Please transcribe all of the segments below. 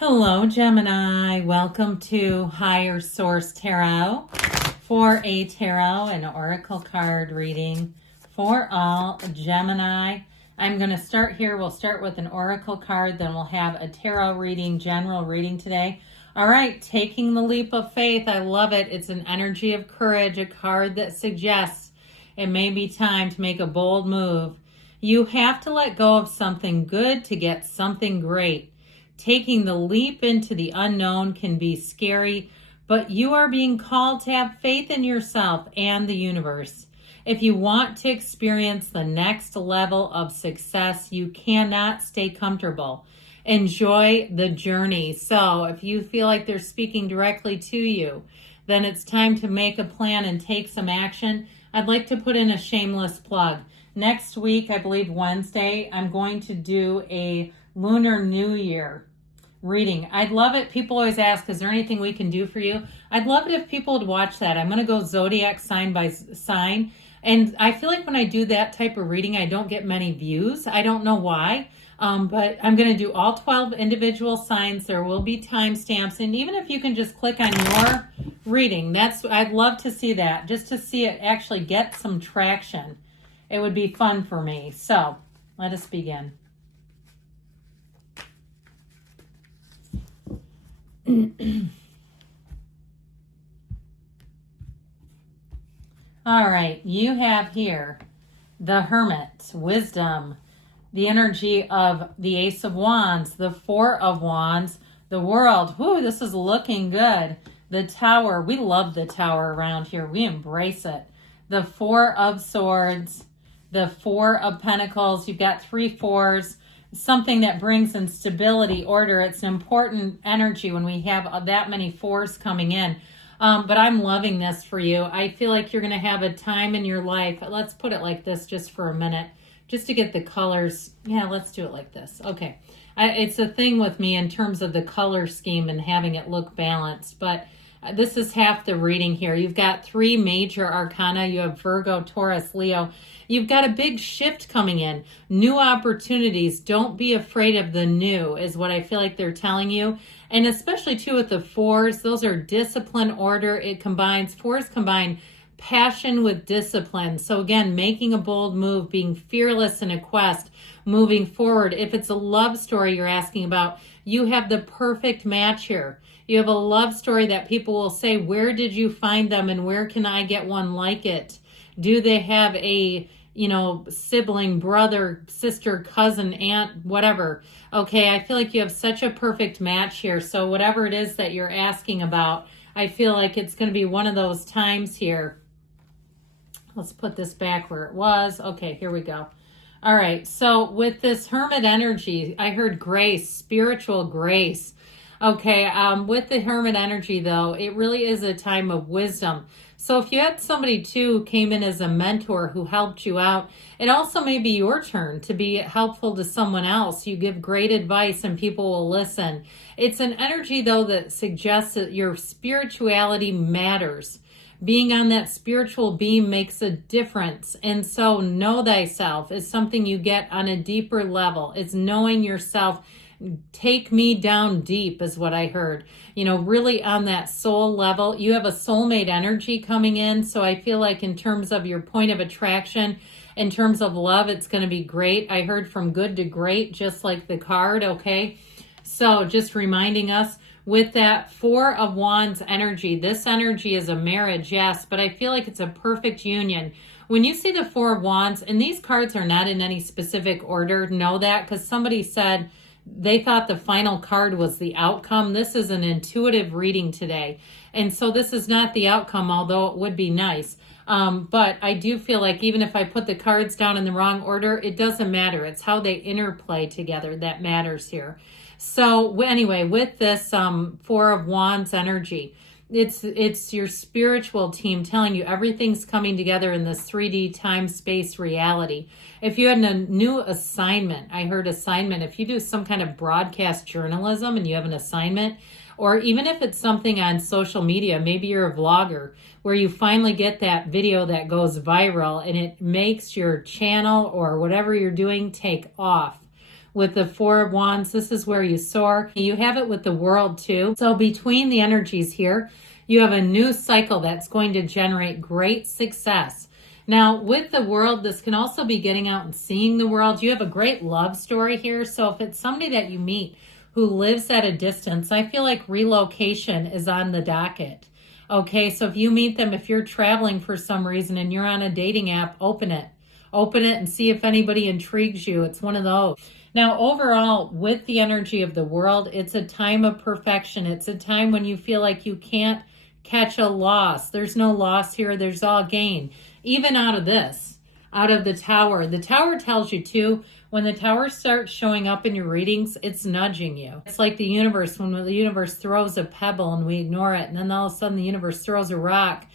Hello, Gemini. Welcome to Higher Source Tarot for a tarot and oracle card reading for all Gemini. I'm going to start here. We'll start with an oracle card, then we'll have a tarot reading, general reading today. All right, taking the leap of faith. I love it. It's an energy of courage, a card that suggests it may be time to make a bold move. You have to let go of something good to get something great. Taking the leap into the unknown can be scary, but you are being called to have faith in yourself and the universe. If you want to experience the next level of success, you cannot stay comfortable. Enjoy the journey. So if you feel like they're speaking directly to you, then it's time to make a plan and take some action. I'd like to put in a shameless plug. Next week, I believe Wednesday, I'm going to do a Lunar New Year reading. I'd love it. People always ask, is there anything we can do for you? I'd love it if people would watch that. I'm going to go zodiac sign by sign. And I feel like when I do that type of reading, I don't get many views. I don't know why. But I'm going to do all 12 individual signs. There will be timestamps. And even if you can just click on your reading, I'd love to see that, just to see it actually get some traction. It would be fun for me. So let us begin. All right, you have here the Hermit, wisdom, the energy of the Ace of Wands, the Four of Wands, the World. Whoo, this is looking good. The Tower, we love the Tower around here. We embrace it. The Four of Swords, the Four of Pentacles. You've got 3 fours. Something that brings in stability, order. It's an important energy when we have that many fours coming in. But I'm loving this for you. I feel like you're going to have a time in your life. Let's put it like this just for a minute, just to get the colors. Yeah, let's do it like this. Okay. It's a thing with me in terms of the color scheme and having it look balanced. But this is half the reading here. You've got 3 major arcana. You have Virgo, Taurus, Leo. You've got a big shift coming in. New opportunities. Don't be afraid of the new is what I feel like they're telling you. And especially too with the fours, those are discipline, order. Fours combine passion with discipline. So again, making a bold move, being fearless in a quest, moving forward. If it's a love story you're asking about, you have the perfect match here. You have a love story that people will say, where did you find them and where can I get one like it? Do they have a, sibling, brother, sister, cousin, aunt, whatever? Okay, I feel like you have such a perfect match here. So whatever it is that you're asking about, I feel like it's going to be one of those times here. Let's put this back where it was. Okay, here we go. All right, so with this Hermit energy, I heard grace, spiritual grace. Okay, with the Hermit energy, though, it really is a time of wisdom. So if you had somebody, too, came in as a mentor who helped you out, it also may be your turn to be helpful to someone else. You give great advice and people will listen. It's an energy, though, that suggests that your spirituality matters. Being on that spiritual beam makes a difference. And so know thyself is something you get on a deeper level. It's knowing yourself. Take me down deep is what I heard. Really on that soul level. You have a soulmate energy coming in. So I feel like in terms of your point of attraction, in terms of love, it's going to be great. I heard from good to great, just like the card. Okay. So just reminding us with that Four of Wands energy, this energy is a marriage, yes, but I feel like it's a perfect union. When you see the Four of Wands, and these cards are not in any specific order, know that, because somebody said they thought the final card was the outcome. This is an intuitive reading today. And so this is not the outcome, although it would be nice. But I do feel like even if I put the cards down in the wrong order, it doesn't matter. It's how they interplay together that matters here. So anyway, with this Four of Wands energy, it's your spiritual team telling you everything's coming together in this 3D time-space reality. If you had a new assignment, I heard assignment. If you do some kind of broadcast journalism and you have an assignment, or even if it's something on social media, maybe you're a vlogger, where you finally get that video that goes viral and it makes your channel or whatever you're doing take off. with the Four of Wands. This is where you soar. You have it with the World too. So between the energies here, you have a new cycle that's going to generate great success. Now, with the World, this can also be getting out and seeing the world. You have a great love story here. So if it's somebody that you meet who lives at a distance, I feel like relocation is on the docket. Okay, so if you meet them, if you're traveling for some reason and you're on a dating app, open it. Open it and see if anybody intrigues you. It's one of those. Now, overall, with the energy of the World, it's a time of perfection. It's a time when you feel like you can't catch a loss. There's no loss here. There's all gain. Even out of this, out of the Tower. The Tower tells you too, when the Tower starts showing up in your readings, it's nudging you. It's like the universe, when the universe throws a pebble and we ignore it, and then all of a sudden the universe throws a rock.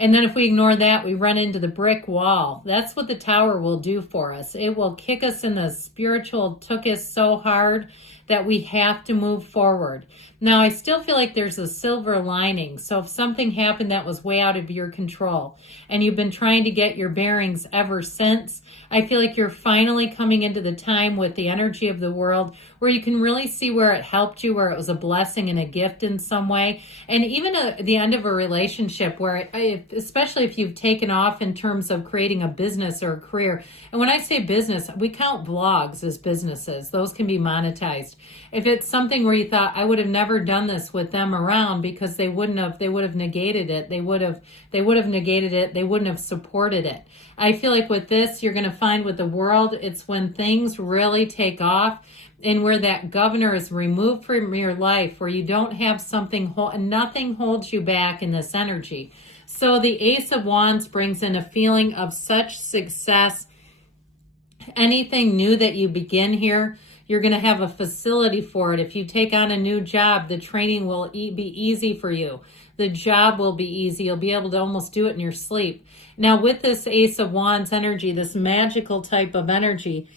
And then if we ignore that, we run into the brick wall. That's what the Tower will do for us. It will kick us in the spiritual, took us so hard that we have to move forward. Now, I still feel like there's a silver lining. So if something happened that was way out of your control and you've been trying to get your bearings ever since, I feel like you're finally coming into the time with the energy of the World where you can really see where it helped you, where it was a blessing and a gift in some way. And even the end of a relationship where, especially if you've taken off in terms of creating a business or a career. And when I say business, we count blogs as businesses. Those can be monetized. If it's something where you thought, I would have never done this with them around because they would have negated it. They would have negated it. They wouldn't have supported it. I feel like with this, you're going to find with the World, it's when things really take off and where that governor is removed from your life, where you don't have something, nothing holds you back in this energy. So the Ace of Wands brings in a feeling of such success. Anything new that you begin here, you're going to have a facility for it. If you take on a new job, the training will be easy for you. The job will be easy. You'll be able to almost do it in your sleep. Now, with this Ace of Wands energy, this magical type of energy,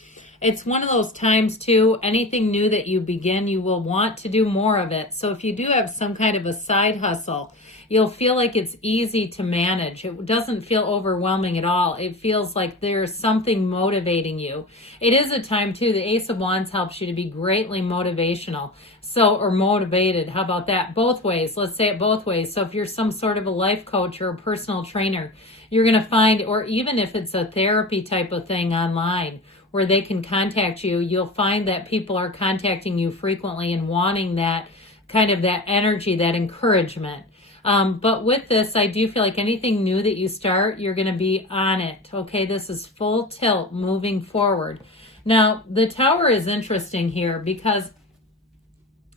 it's one of those times too, anything new that you begin, you will want to do more of it. So if you do have some kind of a side hustle, you'll feel like it's easy to manage. It doesn't feel overwhelming at all. It feels like there's something motivating you. It is a time too, the Ace of Wands helps you to be greatly motivational. So, or motivated, how about that? Both ways, let's say it both ways. So if you're some sort of a life coach or a personal trainer, you're gonna find, or even if it's a therapy type of thing online, where they can contact you, you'll find that people are contacting you frequently and wanting that kind of that energy, that encouragement. But with this, I do feel like anything new that you start, you're going to be on it. Okay, this is full tilt moving forward. Now, the Tower is interesting here because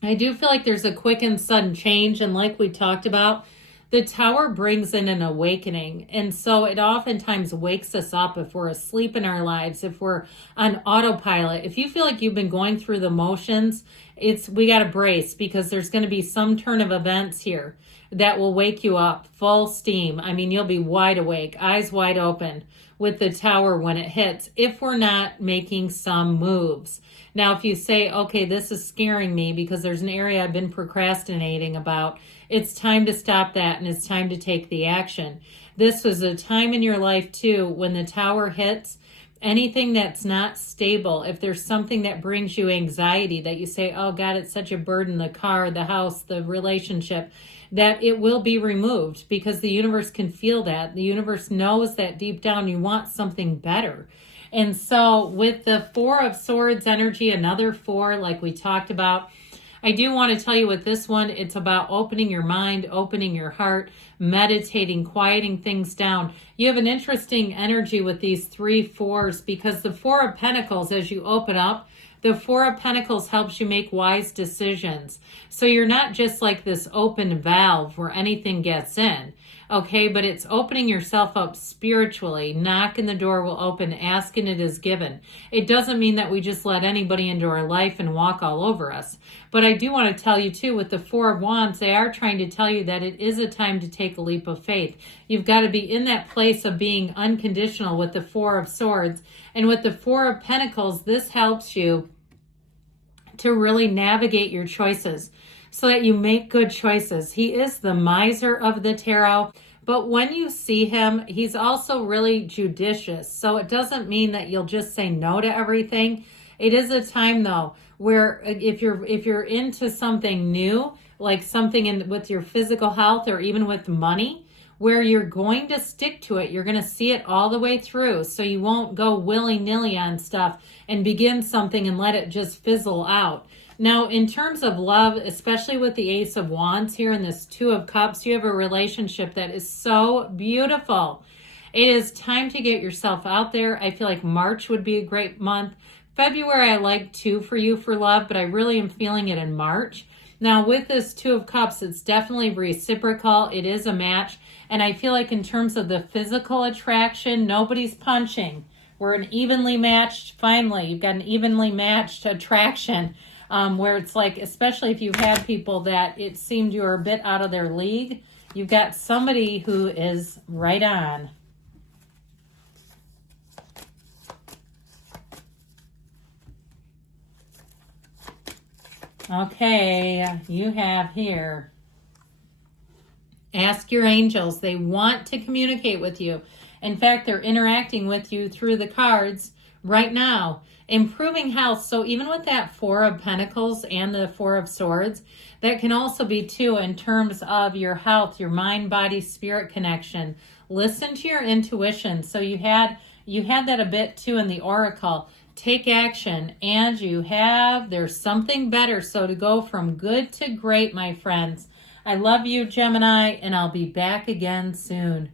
I do feel like there's a quick and sudden change. And like we talked about, the Tower brings in an awakening. And so it oftentimes wakes us up if we're asleep in our lives, if we're on autopilot. If you feel like you've been going through the motions, we got to brace because there's going to be some turn of events here that will wake you up full steam. I mean, you'll be wide awake, eyes wide open with the Tower when it hits, if we're not making some moves. Now, if you say, okay, this is scaring me because there's an area I've been procrastinating about, it's time to stop that and it's time to take the action. This was a time in your life too, when the Tower hits, anything that's not stable, if there's something that brings you anxiety that you say, oh God, it's such a burden, the car, the house, the relationship, that it will be removed because the universe can feel that. The universe knows that deep down you want something better. And so with the Four of Swords energy, another four like we talked about, I do want to tell you with this one, it's about opening your mind, opening your heart, meditating, quieting things down. You have an interesting energy with these 3 fours because the Four of Pentacles, as you open up, the Four of Pentacles helps you make wise decisions. So you're not just like this open valve where anything gets in, okay? But it's opening yourself up spiritually. Knocking the door will open, asking it is given. It doesn't mean that we just let anybody into our life and walk all over us. But I do want to tell you too, with the Four of Wands, they are trying to tell you that it is a time to take a leap of faith. You've got to be in that place of being unconditional with the Four of Swords. And with the Four of Pentacles, this helps you to really navigate your choices so that you make good choices. He is the miser of the tarot, but when you see him, he's also really judicious. So it doesn't mean that you'll just say no to everything. It is a time though where if you're into something new, like something in with your physical health or even with money, where you're going to stick to it, you're going to see it all the way through. So you won't go willy-nilly on stuff and begin something and let it just fizzle out. Now, in terms of love, especially with the Ace of Wands here and this Two of Cups, you have a relationship that is so beautiful. It is time to get yourself out there. I feel like March would be a great month. February, I like too for you for love, but I really am feeling it in March. Now, with this Two of Cups, it's definitely reciprocal. It is a match. And I feel like in terms of the physical attraction, nobody's punching. We're an evenly matched, finally, you've got an evenly matched attraction where it's like, especially if you have people that it seemed you were a bit out of their league, you've got somebody who is right on. Okay, you have here, ask your angels. They want to communicate with you. In fact, they're interacting with you through the cards right now. Improving health. So even with that Four of Pentacles and the Four of Swords, that can also be too in terms of your health, your mind, body, spirit connection. Listen to your intuition. So you had that a bit too in the Oracle. Take action, and there's something better. So to go from good to great, my friends. I love you, Gemini, and I'll be back again soon.